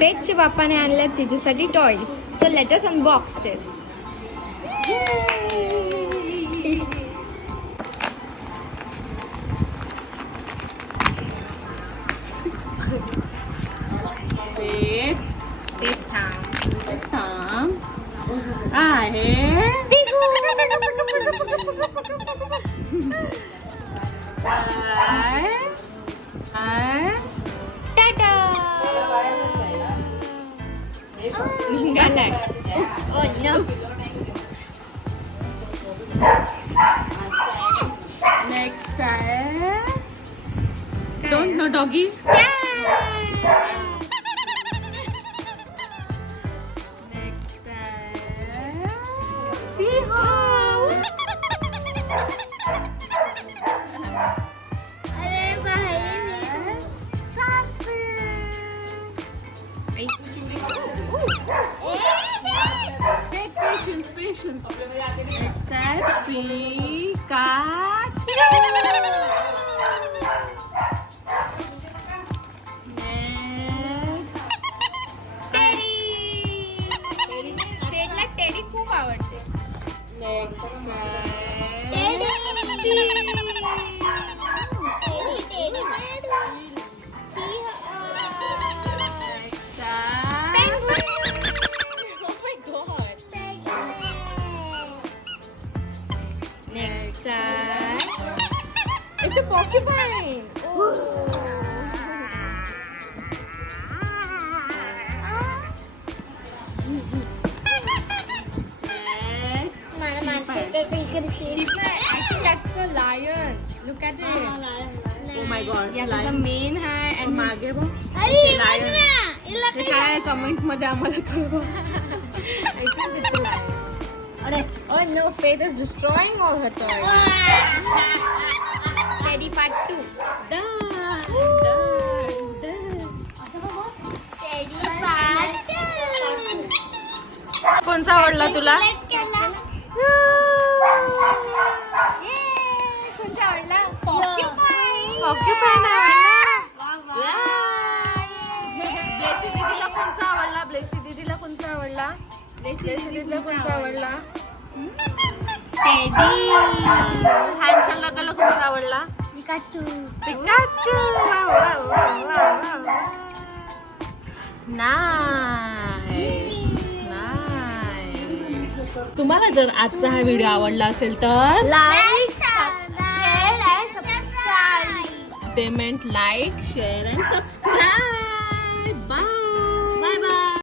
फेजच्या बापाने आणल्यात तिच्यासाठी toys. So let us unbox this. Oh no. Next आहे don't know doggy. Next आहे seahorse. अरे भाई starfish. Patience. Next आहे Pikachu. टेडी खूप आवडते. It's a porcupine. Sheep, I think that's a lion. Look at it. Oh my god. Yeah, there's a mane hai and मागे बघ. It's ते काय कमेंट मध्ये आम्हाला कळवा. I think it's a lion. Oh no, Faith is destroying all her toys. Teddy part 2. Teddy part 2. कोणता आवडला तुला? कोणता आवडला? Porcupine. Porcupine Wow, wow. Blessy दीदीला कोणता आवडला? ब्लेसी दीदीला कोणता आवडला? Teddy. हॅन्सलला तुला कोणता आवडला? Pikachu. पिकाचू. वाव वाव वाव वाव वाव. तुम्हाला जर आजचा हा व्हिडिओ आवडला असेल तर Like, share and subscribe. they meant like, share and subscribe.